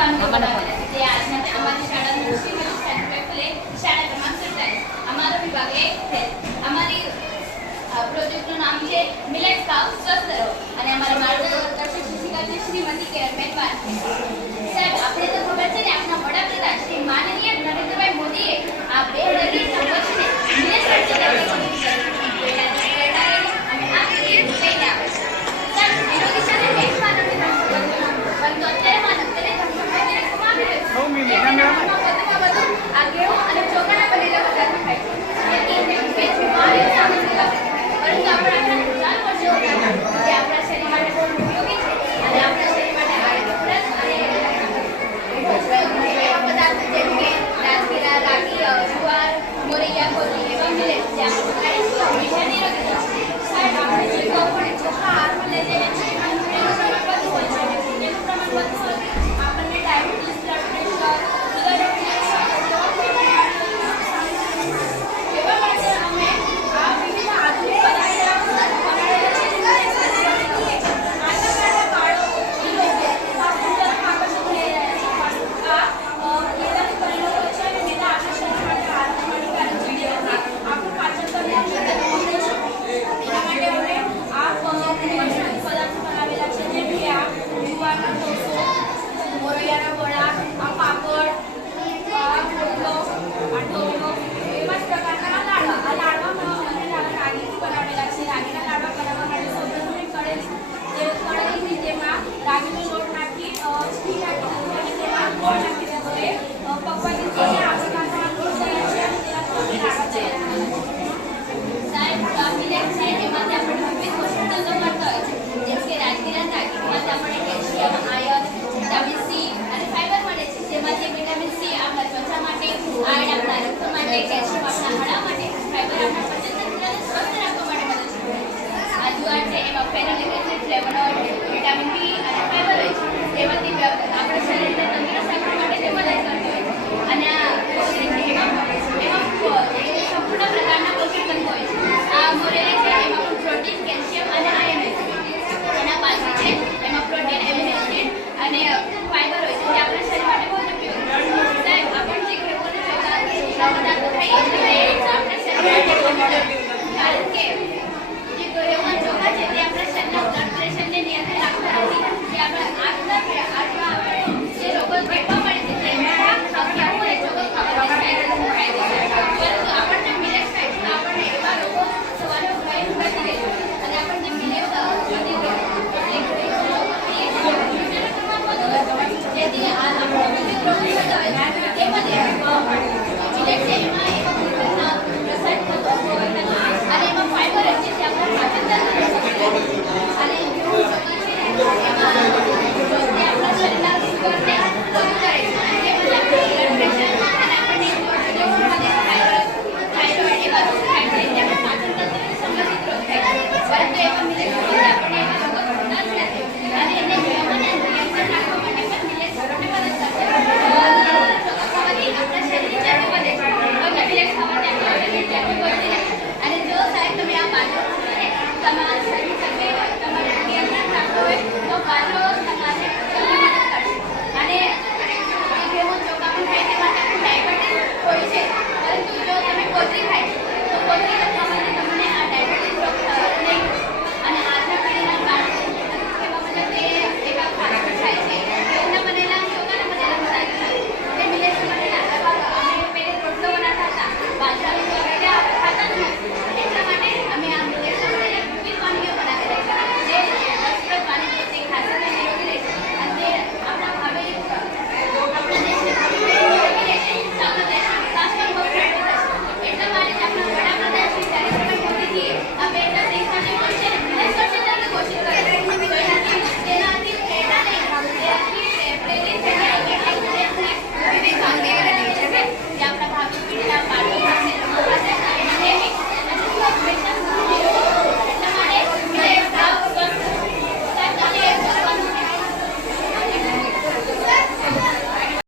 आम्हाला जे આજના અમારી શાળાનું શ્રીમતી સાવિત્રીબાઈ ફુલે શાળા ક્રમાંક 47 અમારો વિભાગ 1 છે. અમારી પ્રોજેક્ટનું નામ છે મિલેટ ખાઓ સ્વસ્થ રહો અને અમારા માર્ગદર્શક શિક્ષિકા છે શ્રીમતી કેરમેન બાર. સાહેબ આપણે તો ખબર છે ને આપણા વડાપ્રધાન શ્રી માનનીય નરેન્દ્રભાઈ મોદીએ આ 2020ના વર્ષને મિલેટ સર્ટિફિકેટ અને આ એક લઈને આવે છે. સાહેબ એનો દિશાને એક માનવ પરંતુ અત્યારે માનવ તેને ધમધમાવીને ગુમાવી રહ્યો છે. આ ગેહું અને ચોખાના બનેલા પદાર્થો ખાય છે. તેથી પેટ બીમારીઓ સામે લડે પરંતુ આપણા હજાર વર્ષો જે આપણા શરીર માટે બહુ ઉપયોગી છે અને આપણા શરીર માટે આરોગ્યપ્રદ અને એવા પદાર્થો જેમ કે રાજગીરા, રાગી, જુવાર, મોરૈયા, કોરી એવા મિલેટ જે આપણા હંમેશા નિરોગી છે. સાહેબ આપણે જે પણ ચોખ્ખા આહારમાં લઈ લઈએ છીએ એનું પ્રમાણ વધુ હોય છે. એનું પ્રમાણ વધુ હોય આપણને ડાયાબિટીસ, બ્લડ પ્રેશર, શુગર એવા માટે અમે આ વિવિધ આધુનિક રાગીનો લોટ નાખી ઘી નાખી અને તેમાં ગોળ નાખી દેવો એ પકવાથી આપણે કાંસાનો લોટ તૈયાર છે અને તેના પર લાડવા તૈયાર સાહેબ મિલેટ છે એમાંથી આપણે વિવિધ પોષક તત્વો મળતા હોય છે જેમ કે રાજગીરા રાગીમાંથી આપણને કેલ્શિયમ, આયર્ન, વિટામિન સી અને ફાઈબર મળે છે જેમાંથી વિટામિન સી આપણા ત્વચા માટે, આયર્ન આપણા રક્ત માટે, કેલ્શિયમ આપણા હાડા માટે, ફાઈબર આપણા પાચનતંત્રને સ્વસ્થ રાખવા માટે મદદ કરે છે. આ જુવાર છે એમાં ફેનોલિક એસિડ, ફ્લેવોનોઇડ, વિટામિન બી અને ફાઈબર હોય છે તેમાંથી આપણા શરીરને તંદુરસ્ત રાખવા માટે તે મદદ કરતી હોય છે અને આ એમાં સંપૂર્ણ પ્રકારના પોષક તત્વો હોય છે. આ મોરેલી છે એમાં પણ પ્રોટીન, કેલ્શિયમ અને આયર્ન હોય છે. એના પાલસી છે એમાં પ્રોટીન, એમિનો એસિડ અને ફાઈબર હોય છે જે આપણા શરીર માટે બહુ જ ઉપયોગી છે. સાહેબ આપણે જે ખેતોને ચોખા પદાર્થો ખાઈએ છીએ આપણા શરીર માટે બહુ કારણ કે જે ગળ્યોમાં ચોખા છે તે આપણા શરીરના બ્લડ પ્રેશરને નિયંત્રિત રાખતા નથી. જે આપણા આંખના જે રોગો દેખવા મળે છે તેમાં ખાવું હોય ચોખા ખાવાની પરંતુ આપણને મિલેટ ખાય તો આપણને એવા રોગો થવાનો ભય નથી રહેતો અને આપણને જે મિલેટ જેથી આપણને વિવિધ રોગો થતા હોય તે બધે મિલેટ છે એમાં રસાયણ તત્વો અને એમાં ફાઈબર હોય છે જે આપણા પાચનતંત્રને અને એમાં